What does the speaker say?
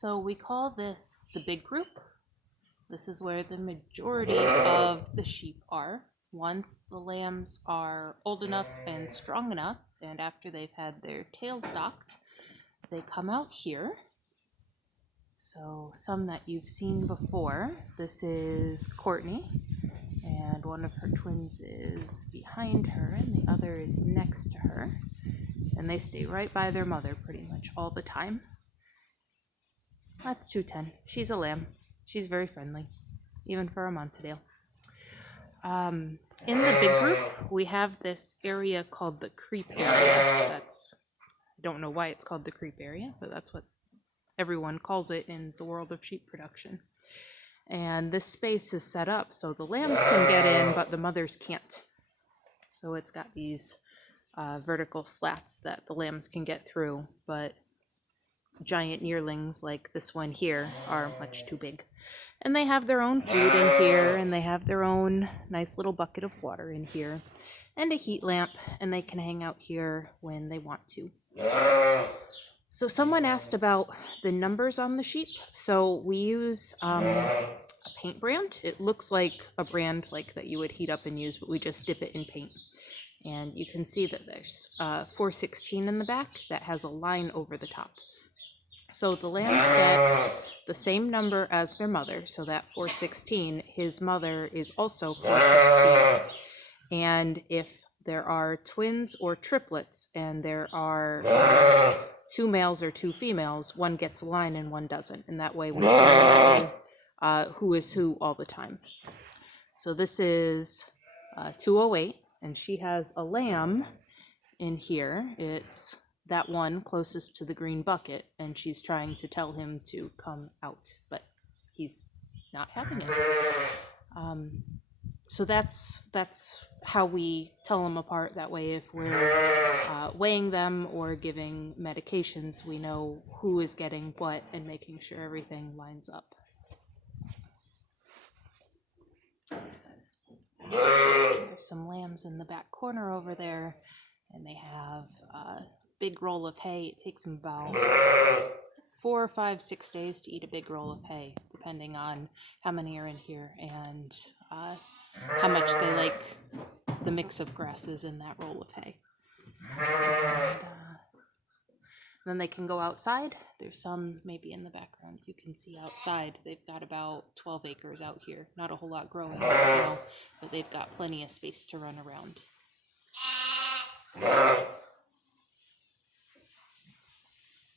So we call this the big group. This is where the majority of the sheep are. Once the lambs are old enough and strong enough, and after they've had their tails docked, they come out here. So some that you've seen before. This is Courtney, and one of her twins is behind her, and the other is next to her. And they stay right by their mother pretty much all the time. That's 210. She's a lamb. She's very friendly, even for a Montadale. In the big group, we have this area called the creep area. I don't know why it's called the creep area, but that's what everyone calls it in the world of sheep production. And this space is set up so the lambs can get in, but the mothers can't. So it's got these vertical slats that the lambs can get through, but giant yearlings like this one here are much too big. And they have their own food in here, and they have their own nice little bucket of water in here, and a heat lamp, and they can hang out here when they want to. So someone asked about the numbers on the sheep. So we use a paint brand. It looks like a brand like that you would heat up and use, but we just dip it in paint. And you can see that there's 416 in the back that has a line over the top. So the lambs get the same number as their mother, so that 416, his mother is also 416. And if there are twins or triplets and there are 2 males or 2 females, one gets a line and one doesn't. And that way we can know who is who all the time. So this is 208, and she has a lamb in here. It's that one closest to the green bucket, and she's trying to tell him to come out, but he's not having it. So that's how we tell them apart. That way, if we're weighing them or giving medications, we know who is getting what and making sure everything lines up. There's some lambs in the back corner over there, and they have a big roll of hay. It takes them about 4, 5, 6 days to eat a big roll of hay, depending on how many are in here and how much they like the mix of grasses in that roll of hay. And then they can go outside. There's some maybe in the background you can see outside. They've got about 12 acres out here. Not a whole lot growing right now, but they've got plenty of space to run around.